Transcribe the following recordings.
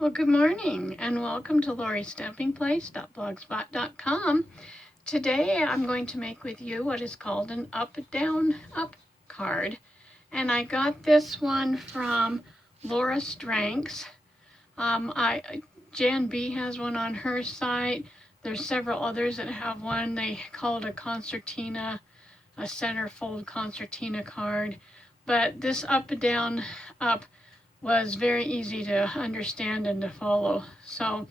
Well, good morning and welcome to lauriestampingplace.blogspot.com. Today I'm going to make with you what is called an up, down, up card. And I got this one from Laura Stranks. Jan B has one on her site. There's several others that have one. They call it a concertina, a centerfold concertina card. But this up, down, up was very easy to understand and to follow. So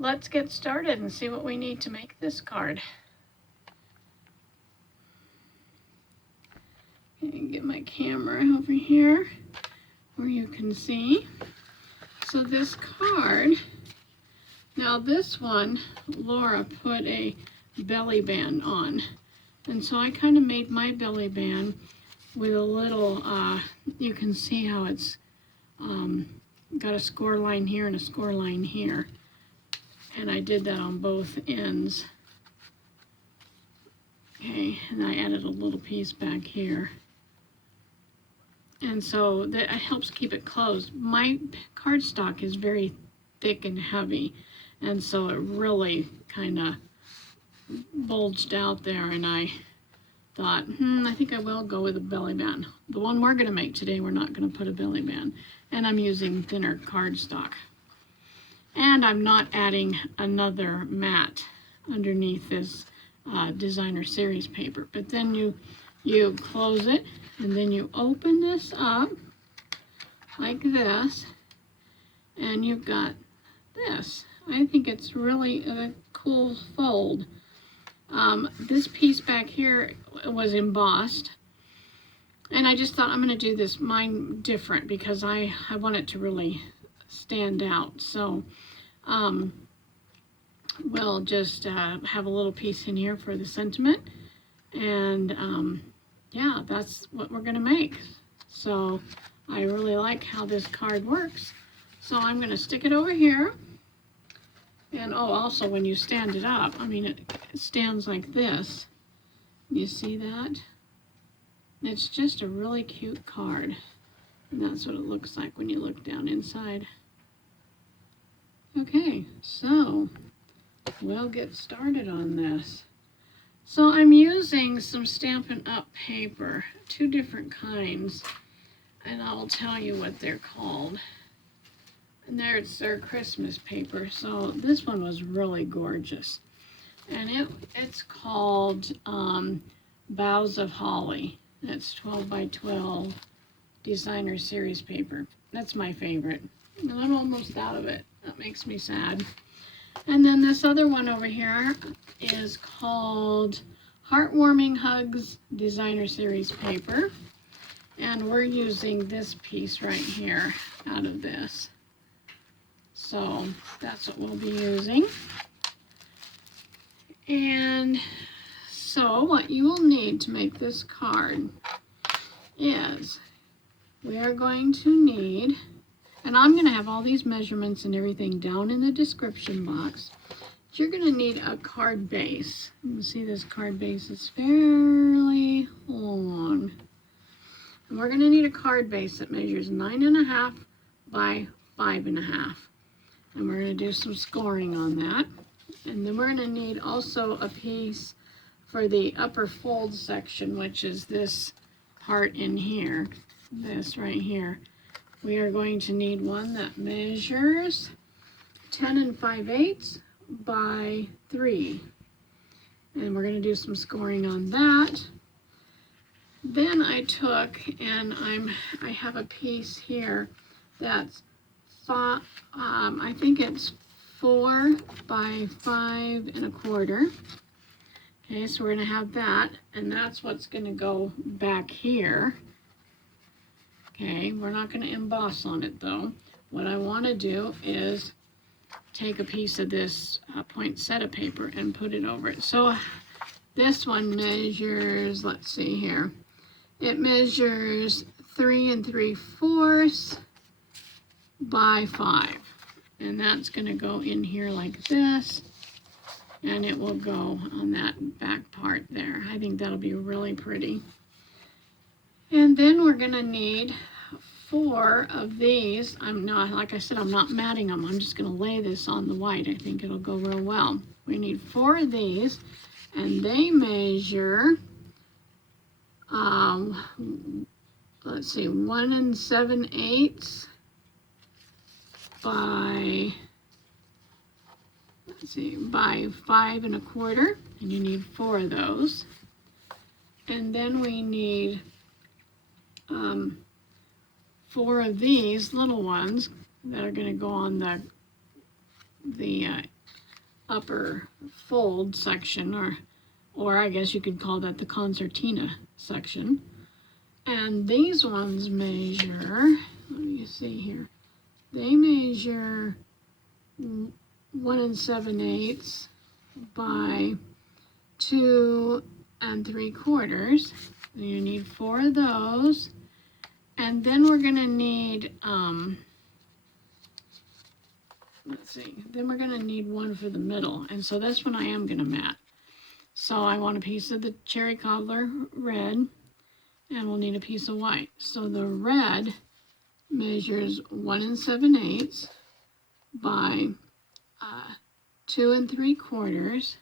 let's get started and see what we need to make this card. Get my camera over here where you can see. So this card, now this one, Laura put a belly band on. And so I kind of made my belly band with a little, you can see how it's got a score line here and a score line here, and I did that on both ends. Okay, and I added a little piece back here, and so that helps keep it closed. My cardstock is very thick and heavy, and so it really kind of bulged out there, and I thought, I think I will go with a belly band. The one we're going to make today, we're not going to put a belly band. And I'm using thinner cardstock. And I'm not adding another mat underneath this designer series paper. But then you close it, and then you open this up like this, and you've got this. I think it's really a cool fold. This piece back here was embossed, and I just thought I'm going to do this mine different because I want it to really stand out. So we'll just have a little piece in here for the sentiment, and yeah, that's what we're going to make. So I really like how this card works. So I'm going to stick it over here. And oh, also when you stand it up, I mean, it stands like this. You see that? It's just a really cute card. And that's what it looks like when you look down inside. Okay, so we'll get started on this. So I'm using some Stampin' Up paper, two different kinds, and I'll tell you what they're called. And there's their Christmas paper. So this one was really gorgeous. And it's called Boughs of Holly. That's 12 by 12 designer series paper. That's my favorite. And I'm almost out of it. That makes me sad. And then this other one over here is called Heartwarming Hugs designer series paper. And we're using this piece right here out of this. So that's what we'll be using. And so what you will need to make this card is we are going to need, and I'm going to have all these measurements and everything down in the description box. You're going to need a card base. You can see this card base is fairly long. And we're going to need a card base that measures 9.5 by 5.5. And we're going to do some scoring on that. And then we're going to need also a piece for the upper fold section, which is this part in here, this right here. We are going to need one that measures 10 5/8 by 3. And we're going to do some scoring on that. Then I took, and I have a piece here that's I think it's 4 by 5 1/4. Okay, so we're going to have that, and that's what's going to go back here. Okay, we're not going to emboss on it though. What I want to do is take a piece of this poinsettia paper and put it over it. So this one measures, let's see here, it measures 3 3/4 by 5, and that's going to go in here like this, and it will go on that back part there. I think that'll be really pretty. And then we're going to need 4 of these. I'm not, like I said, I'm not matting them. I'm just going to lay this on the white. I think it'll go real well. We need 4 of these, and they measure, let's see, 1 7/8 by, let's see, by 5 1/4, and you need 4 of those. And then we need 4 of these little ones that are going to go on the upper fold section, or I guess you could call that the concertina section. And these ones measure, let me see here, they measure 1 7/8 by 2 3/4. And you need 4 of those. And then we're going to need, let's see, then we're going to need 1 for the middle. And so that's when I am going to mat. So I want a piece of the Cherry Cobbler red, and we'll need a piece of white. So the red measures 1 7/8 by 2 3/4.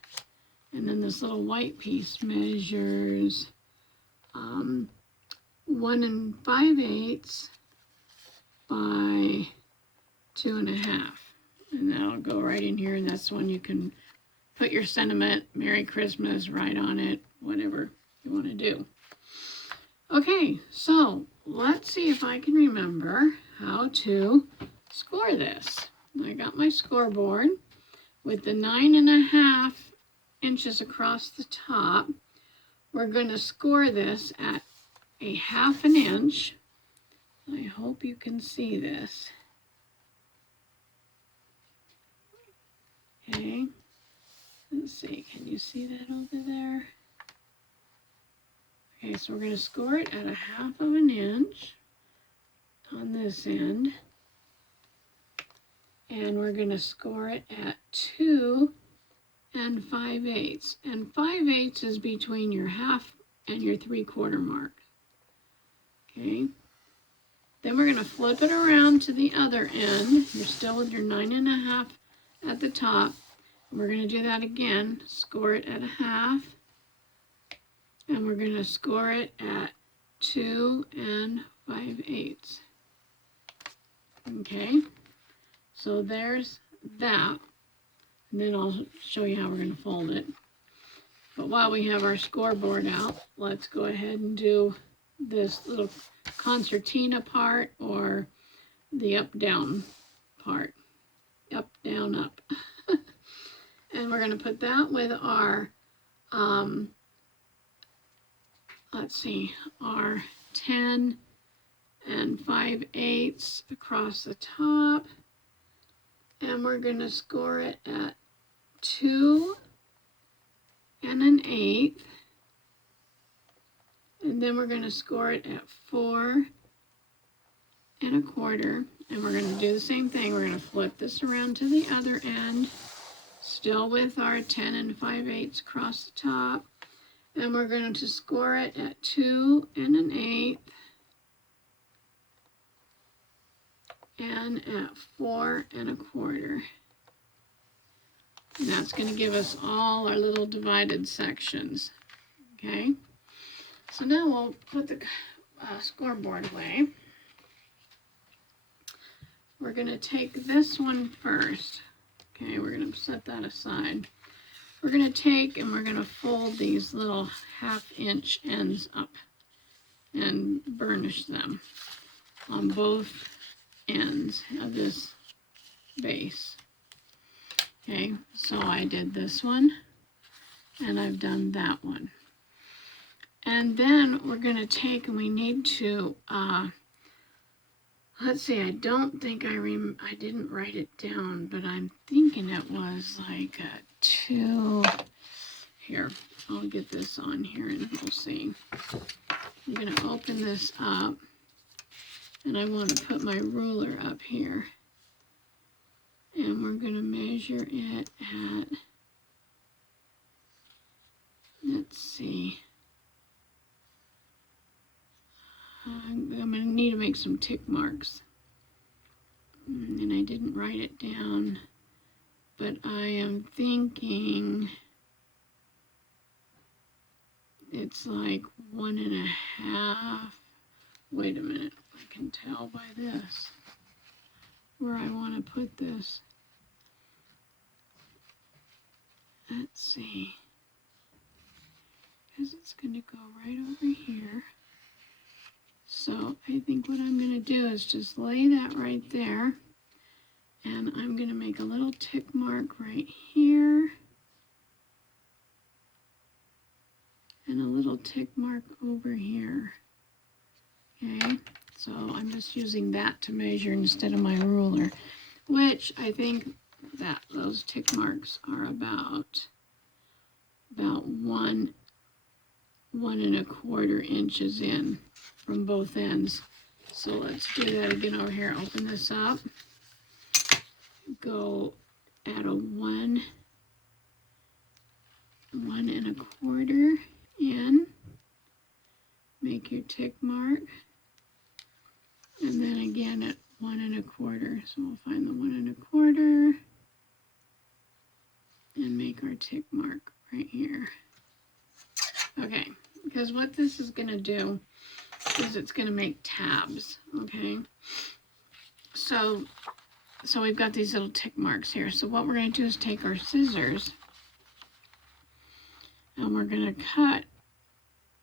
And then this little white piece measures 1 5/8 by 2 1/2. And that'll go right in here, and that's when you can put your sentiment, Merry Christmas, right on it, whatever you want to do. Okay, so let's see if I can remember how to score this. I got my scoreboard with the 9 1/2 inches across the top. We're going to score this at a 1/2 inch. I hope you can see this. Okay, let's see, can you see that over there? Okay, so we're going to score it at a 1/2 inch on this end. And we're going to score it at 2 5/8. And 5/8 is between your 1/2 and your 3/4 mark. Okay. Then we're going to flip it around to the other end. You're still with your 9 1/2 at the top. We're going to do that again. Score it at a 1/2. And we're going to score it at 2 5/8. Okay. So there's that. And then I'll show you how we're going to fold it. But while we have our scoreboard out, let's go ahead and do this little concertina part, or the up-down part. Up, down, up. And we're going to put that with our, let's see, our 10 5/8 across the top. And we're going to score it at 2 1/8. And then we're going to score it at 4 1/4. And we're going to do the same thing. We're going to flip this around to the other end, still with our 10 5/8 across the top. And we're going to score it at 2 1/8 and at 4 1/4. And that's going to give us all our little divided sections. Okay. So now we'll put the scoreboard away. We're going to take this one first. Okay, we're going to set that aside. We're going to take and we're going to fold these little 1/2 inch ends up and burnish them on both ends of this base. Okay, so I did this one and I've done that one. And then we're going to take and we need to, let's see, I don't think I didn't write it down, but I'm thinking it was like a 2, here, I'll get this on here and we'll see. I'm going to open this up and I want to put my ruler up here. And we're going to measure it at, let's see, I'm going to need to make some tick marks. And I didn't write it down, but I am thinking it's like 1.5. Wait a minute, I can tell by this where I want to put this. Let's see, because it's going to go right over here. So I think what I'm going to do is just lay that right there, and I'm going to make a little tick mark right here, and a little tick mark over here. Okay, so I'm just using that to measure instead of my ruler, which I think that those tick marks are about 1.25 inches in from both ends. So let's do that again over here. Open this up, go at a 1.25 in, make your tick mark, and then again at 1.25. So we'll find the 1.25 and make our tick mark right here. Okay, because what this is going to do is it's going to make tabs, okay? So we've got these little tick marks here. So what we're going to do is take our scissors and we're going to cut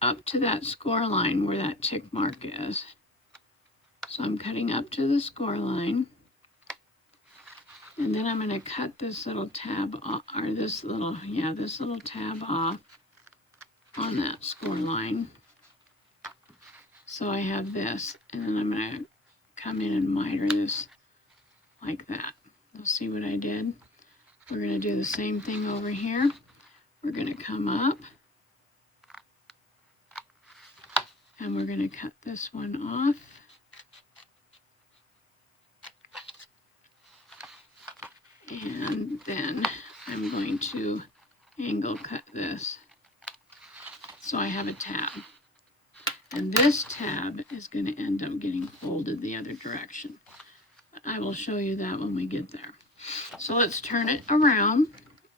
up to that score line where that tick mark is. So I'm cutting up to the score line, and then I'm going to cut this little tab off, or this little tab off on that score line. So I have this, and then I'm going to come in and miter this like that. You'll see what I did. We're going to do the same thing over here. We're going to come up, and we're going to cut this one off. And then I'm going to angle cut this. So I have a tab. And this tab is going to end up getting folded the other direction. But I will show you that when we get there. So let's turn it around.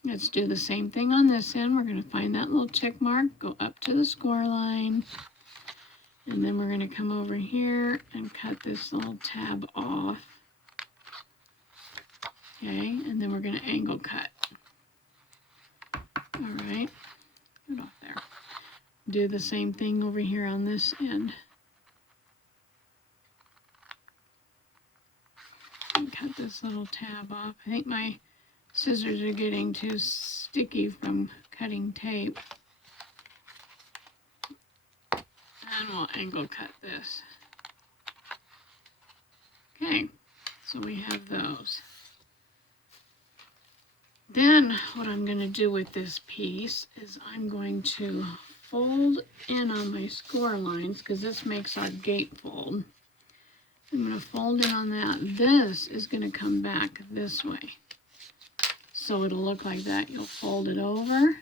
Let's do the same thing on this end. We're going to find that little tick mark, go up to the score line, and then we're going to come over here and cut this little tab off. Okay, and then we're going to angle cut. All right, put it off there. Do the same thing over here on this end. And cut this little tab off. I think my scissors are getting too sticky from cutting tape. And we'll angle cut this. Okay, so we have those. Then what I'm going to do with this piece is I'm going to fold in on my score lines, because this makes our gatefold. I'm going to fold in on that. This is going to come back this way. So it'll look like that. You'll fold it over,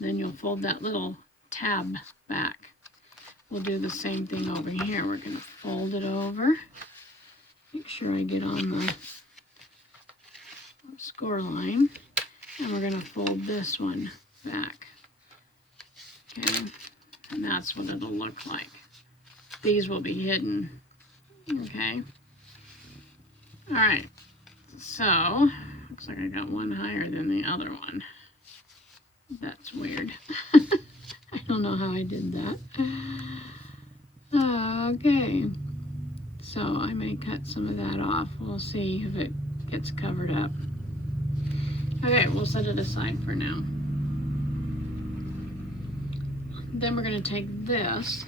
then you'll fold that little tab back. We'll do the same thing over here. We're going to fold it over. Make sure I get on the score line. And we're going to fold this one back. Okay, and that's what it'll look like. These will be hidden. Okay. All right. So, looks like I got one higher than the other one. That's weird. I don't know how I did that. Okay. So I may cut some of that off. We'll see if it gets covered up. Okay, we'll set it aside for now. Then we're going to take this,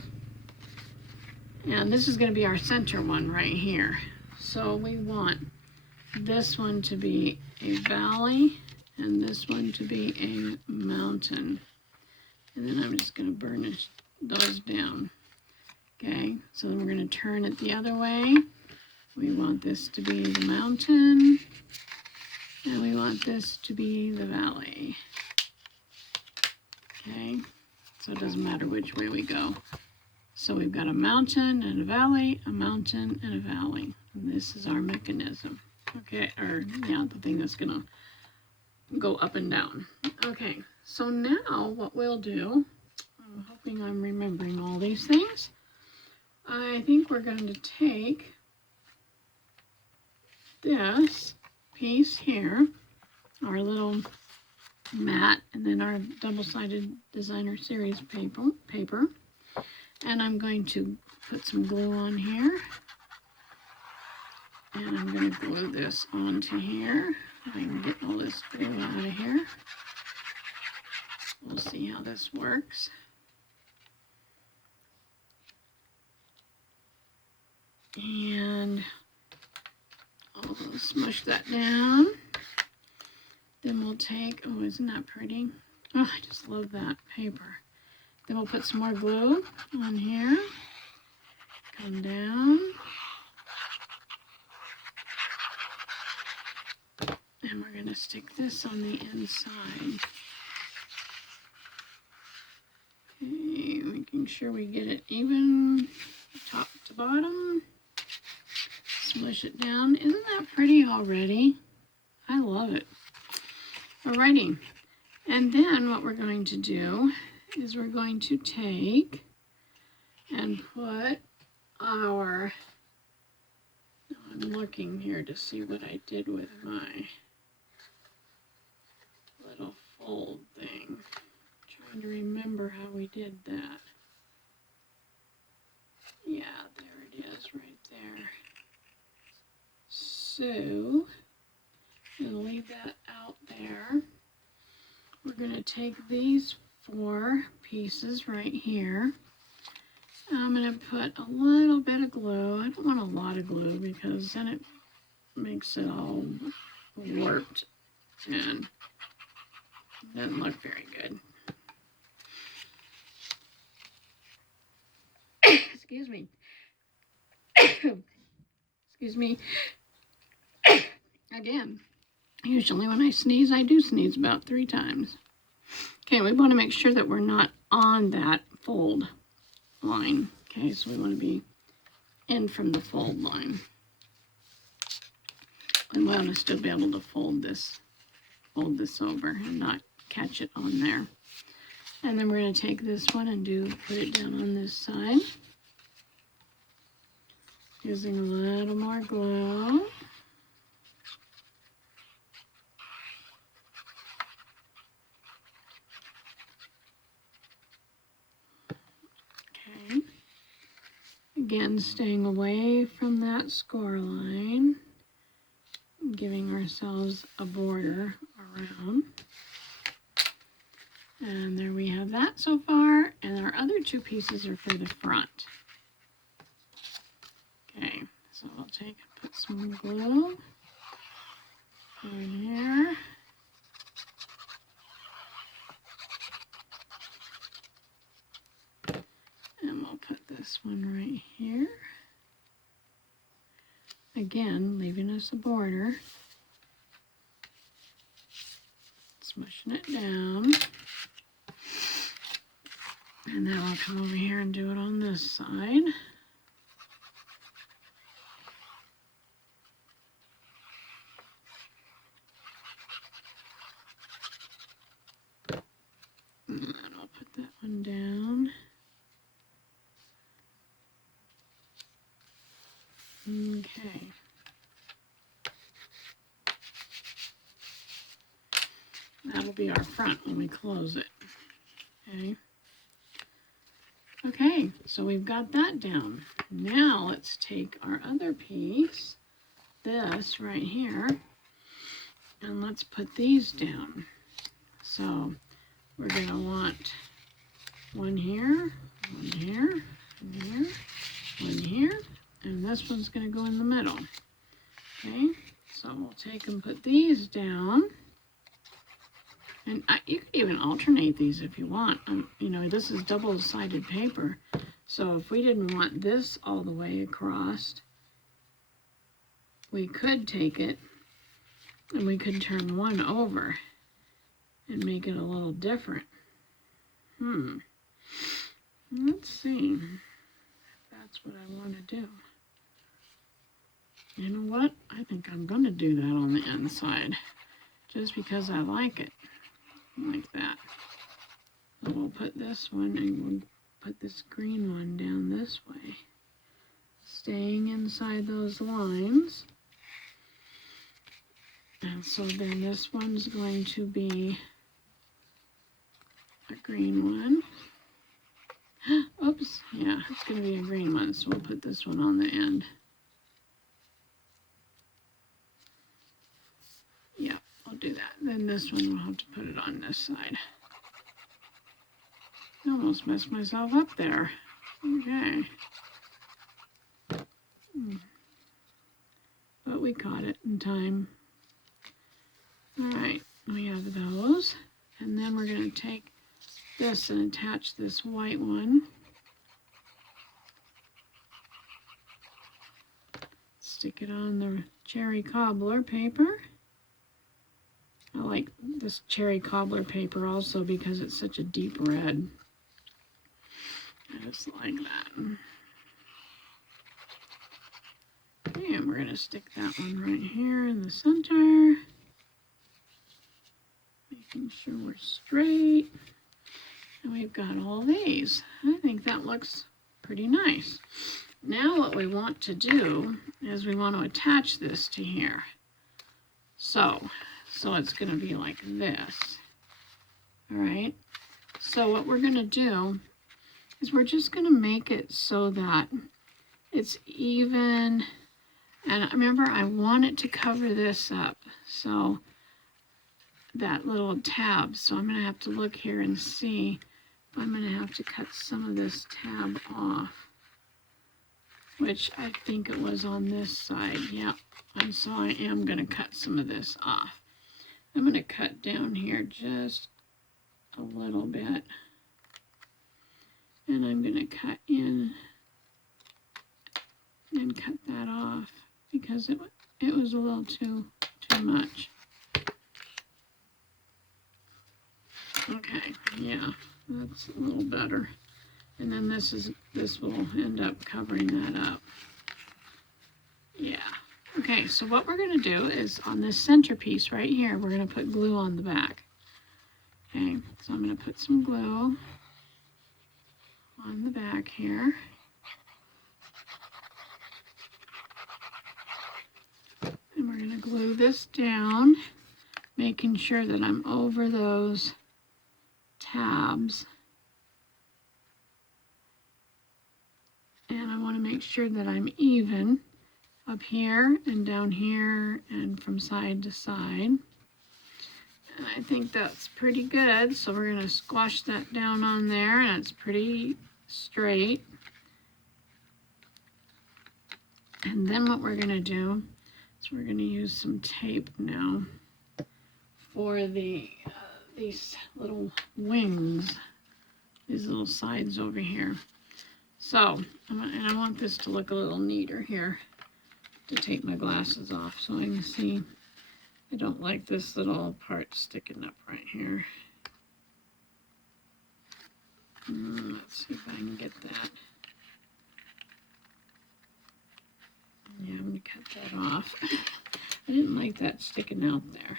and this is going to be our center one right here. So we want this one to be a valley and this one to be a mountain. And then I'm just going to burnish those down. Okay, so then we're going to turn it the other way. We want this to be the mountain, and we want this to be the valley. Okay, so it doesn't matter which way we go. So we've got a mountain and a valley, a mountain and a valley. And this is our mechanism. Okay, or yeah, the thing that's gonna go up and down. Okay, so now what we'll do, I'm hoping I'm remembering all these things. I think we're going to take this piece here, our little mat, and then our double-sided designer series paper, and I'm going to put some glue on here, and I'm going to glue this onto here. I can get all this glue out of here. We'll see how this works. And I'll smush that down. Then we'll take, oh, isn't that pretty? Oh, I just love that paper. Then we'll put some more glue on here. Come down. And we're going to stick this on the inside. Okay, making sure we get it even top to bottom. Smush it down. Isn't that pretty already? I love it. Alrighty. And then what we're going to do is we're going to take and put our, I'm looking here to see what I did with my little fold thing. Trying to remember how we did that. Yeah, there it is right there. So, we'll leave that out there. We're going to take these 4 pieces right here. I'm going to put a little bit of glue. I don't want a lot of glue because then it makes it all warped and doesn't look very good. Excuse me. Excuse me. Again, usually when I sneeze, I do sneeze about 3 times. Okay, we want to make sure that we're not on that fold line. Okay, so we want to be in from the fold line. And we want to still be able to fold this over and not catch it on there. And then we're going to take this one and put it down on this side. Using a little more glue. Okay. Again, staying away from that score line. Giving ourselves a border around. And there we have that so far. And our other 2 pieces are for the front. Okay, so I'll take and put some glue in here. And we'll put this one right here. Again, leaving us a border. Smushing it down. And then I'll come over here and do it on this side. And then I'll put that one down. Okay. That'll be our front when we close it. Okay. Okay, so we've got that down. Now let's take our other piece, this right here, and let's put these down. So we're going to want one here, one here, one here, one here, and this one's going to go in the middle. Okay, so we'll take and put these down. And you could even alternate these if you want. You know, this is double-sided paper. So if we didn't want this all the way across, we could take it and we could turn one over and make it a little different. Let's see. That's what I want to do. You know what? I think I'm going to do that on the inside, just because I like it, like that. So we'll put this one, and we'll put this green one down this way, staying inside those lines. And so then this one's going to be a green one. Oops, yeah, it's going to be a green one, so we'll put this one on the end. Yeah, I'll do that. Then this one we'll have to put it on this side. I almost messed myself up there. Okay. But we caught it in time. Alright, we have those. And then we're going to take this and attach this white one. Stick it on the Cherry Cobbler paper. I like this Cherry Cobbler paper also because it's such a deep red. I just like that. Okay, and we're going to stick that one right here in the center. Making sure we're straight. And we've got all these. I think that looks pretty nice. Now what we want to do is we want to attach this to here. So it's going to be like this. All right. So what we're going to do is we're just going to make it so that it's even. And remember, I want it to cover this up. So that little tab. So I'm going to have to look here and see if I'm going to have to cut some of this tab off, which I think it was on this side. Yeah, and so I am going to cut some of this off. I'm going to cut down here just a little bit, and I'm going to cut in and cut that off because it was a little too much. Okay, yeah, that's a little better. And then this will end up covering that up. Yeah. Okay, so what we're going to do is on this centerpiece right here, we're going to put glue on the back. Okay, so I'm going to put some glue on the back here. And we're going to glue this down, making sure that I'm over those tabs. And I want to make sure that I'm even up here and down here and from side to side. And I think that's pretty good. So we're going to squash that down on there, and it's pretty straight. And then what we're going to do is we're going to use some tape now for these little wings, these little sides over here. So, and I want this to look a little neater here, to take my glasses off so I can see. I don't like this little part sticking up right here. Let's see if I can get that. Yeah, I'm going to cut that off. I didn't like that sticking out there.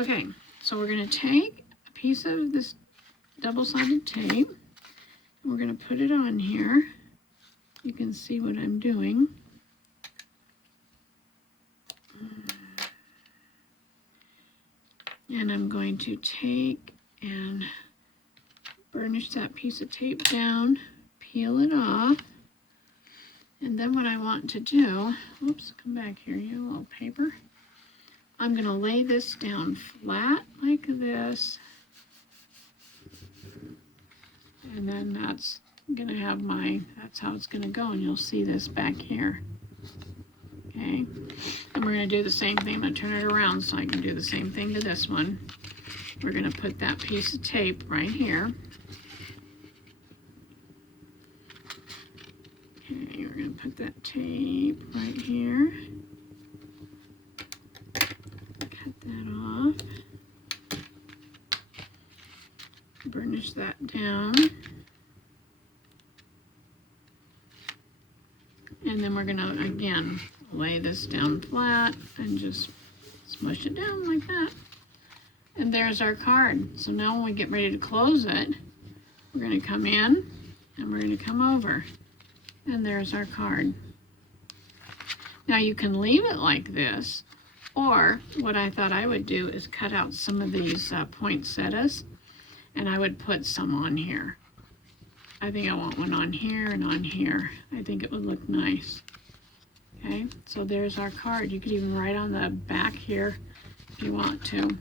Okay, so we're going to take a piece of this double-sided tape. We're going to put it on here. You can see what I'm doing. And I'm going to take and burnish that piece of tape down, peel it off. And then what I want to do, whoops, come back here, you little paper. I'm going to lay this down flat like this. And then that's going to have that's how it's going to go. And you'll see this back here. Okay. And we're going to do the same thing. I'm going to turn it around so I can do the same thing to this one. We're going to put that piece of tape right here. Okay, we're going to put that tape right here. Cut that off. Burnish that down. then we're gonna, again, lay this down flat and just smush it down like that. And there's our card. So now when we get ready to close it, we're gonna come in and we're gonna come over. And there's our card. Now you can leave it like this, or what I thought I would do is cut out some of these poinsettias, and I would put some on here. I think I want one on here and on here. I think it would look nice. Okay, so there's our card. You could even write on the back here if you want to.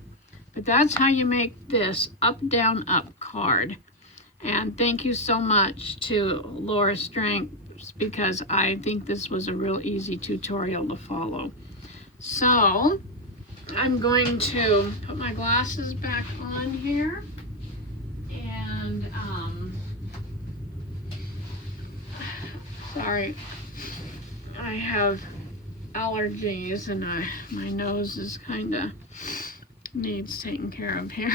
But that's how you make this up, down, up card. And thank you so much to Laura Stranks, because I think this was a real easy tutorial to follow. So I'm going to put my glasses back on here, and sorry, I have allergies and my nose is kind of needs taken care of here.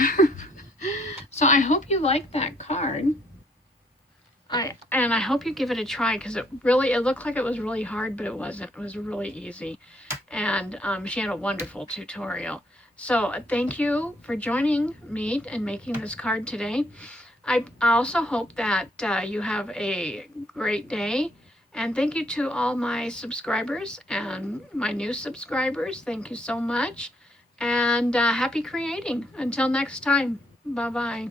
So I hope you like that card. And I hope you give it a try, because it looked like it was really hard, but it wasn't. It was really easy. And she had a wonderful tutorial. So thank you for joining me and making this card today. I also hope that you have a great day. And thank you to all my subscribers and my new subscribers. Thank you so much. And happy creating. Until next time. Bye-bye.